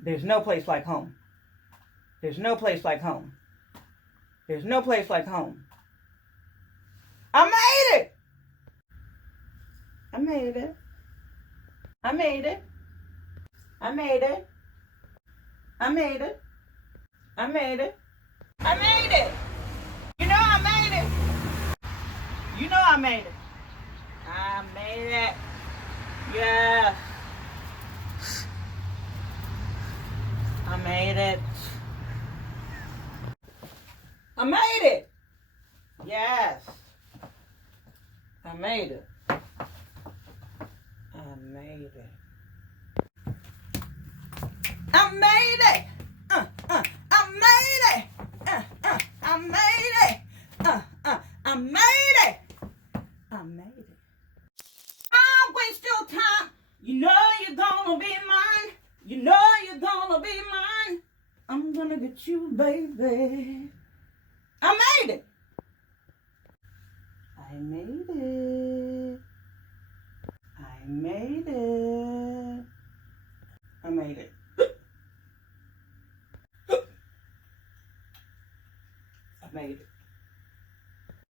There's no place like home. There's no place like home. There's no place like home. I made it! I made it. I made it. I made it. I made it. I made it. I made it. You know I made it. You know I made it. I made it. Yes. I made it. I made it. Yes. I made it. I made it. I made it. I made it. I made it. I made it. I made it. Don't waste your time. You know you're gonna be mine. You know you're gonna be mine. I'm gonna get you, baby. I made it. I made it. I made it. I made it. I made it.